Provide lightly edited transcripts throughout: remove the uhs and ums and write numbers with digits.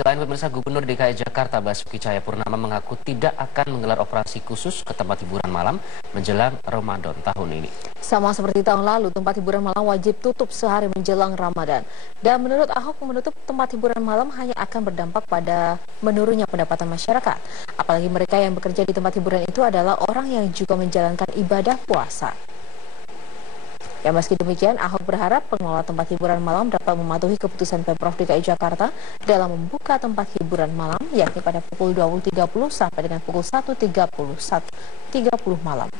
Selain pemirsa, Gubernur DKI Jakarta Basuki Cahayapurnama mengaku tidak akan menggelar operasi khusus ke tempat hiburan malam menjelang Ramadan tahun ini. Sama seperti tahun lalu, tempat hiburan malam wajib tutup sehari menjelang Ramadan. Dan menurut Ahok, menutup tempat hiburan malam hanya akan berdampak pada menurunnya pendapatan masyarakat. Apalagi mereka yang bekerja di tempat hiburan itu adalah orang yang juga menjalankan ibadah puasa. Ya, meski demikian, Ahok berharap pengelola tempat hiburan malam dapat mematuhi keputusan Pemprov DKI Jakarta dalam membuka tempat hiburan malam, yakni pada pukul 20.30 sampai dengan pukul 1.30 malam.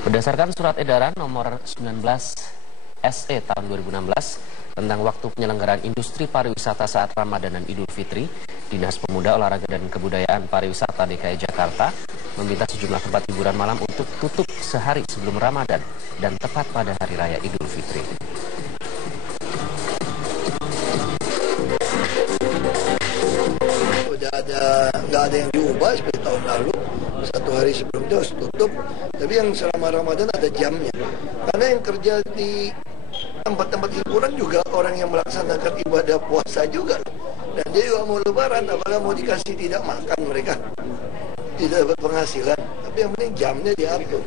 Berdasarkan surat edaran nomor 19 SE tahun 2016 tentang waktu penyelenggaraan industri pariwisata saat Ramadan dan Idul Fitri, Dinas Pemuda, Olahraga dan Kebudayaan Pariwisata DKI Jakarta meminta sejumlah tempat hiburan malam untuk tutup sehari sebelum Ramadan dan tepat pada Hari Raya Idul Fitri. Nggak ada yang diubah seperti tahun lalu. Satu hari sebelum itu harus tutup. Tapi yang selama Ramadan ada jamnya. Karena yang kerja di tempat-tempat hiburan juga orang yang melaksanakan ibadah puasa juga. Dan dia juga mau lebaran, apakah mau dikasih tidak makan mereka? Tidak dapat penghasilan. Tapi yang penting jamnya diatur.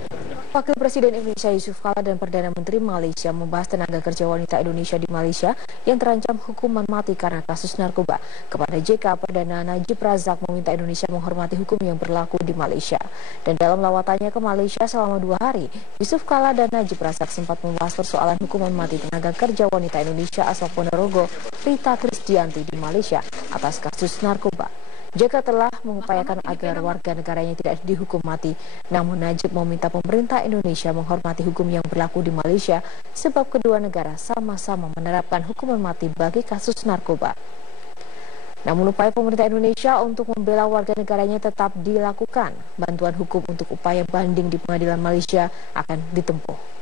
Wakil Presiden Indonesia Yusuf Kala dan Perdana Menteri Malaysia membahas tenaga kerja wanita Indonesia di Malaysia yang terancam hukuman mati karena kasus narkoba. Kepada JK, Perdana Najib Razak meminta Indonesia menghormati hukum yang berlaku di Malaysia. Dan dalam lawatannya ke Malaysia selama 2 hari, Yusuf Kala dan Najib Razak sempat membahas persoalan hukuman mati tenaga kerja wanita Indonesia asal Ponorogo, Rita Krisdianti di Malaysia atas kasus narkoba. JK telah mengupayakan agar warga negaranya tidak dihukum mati. Namun Najib meminta pemerintah Indonesia menghormati hukum yang berlaku di Malaysia sebab kedua negara sama-sama menerapkan hukuman mati bagi kasus narkoba. Namun upaya pemerintah Indonesia untuk membela warga negaranya tetap dilakukan. Bantuan hukum untuk upaya banding di pengadilan Malaysia akan ditempuh.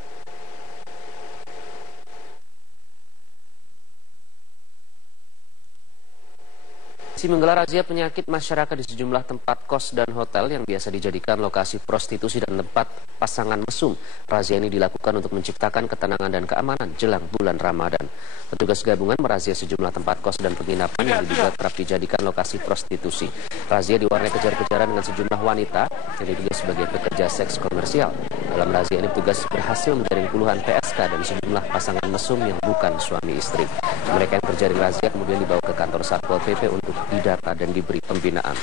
Menggelar razia penyakit masyarakat di sejumlah tempat kos dan hotel yang biasa dijadikan lokasi prostitusi dan tempat pasangan mesum. Razia ini dilakukan untuk menciptakan ketenangan dan keamanan jelang bulan Ramadan. Petugas gabungan merazia sejumlah tempat kos dan penginapan yang diduga kerap dijadikan lokasi prostitusi. Razia diwarnai kejar-kejaran dengan sejumlah wanita yang diduga sebagai pekerja seks komersial. Dalam razia ini petugas berhasil menjaring puluhan PSK dan sejumlah pasangan mesum yang bukan suami istri. Mereka yang terjaring razia kemudian dibawa ke kantor Satpol PP untuk didata dan diberi pembinaan.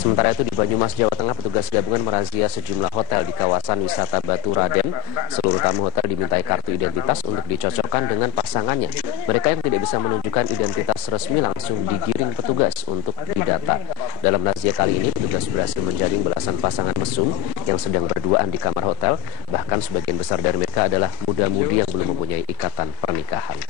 Sementara itu di Banyumas, Jawa Tengah, petugas gabungan merazia sejumlah hotel di kawasan wisata Batu Raden. Seluruh tamu hotel dimintai kartu identitas untuk dicocokkan dengan pasangannya. Mereka yang tidak bisa menunjukkan identitas resmi langsung digiring petugas untuk didata. Dalam razia kali ini, petugas berhasil menjaring belasan pasangan mesum yang sedang berduaan di kamar hotel. Bahkan sebagian besar dari mereka adalah muda-mudi yang belum mempunyai ikatan pernikahan.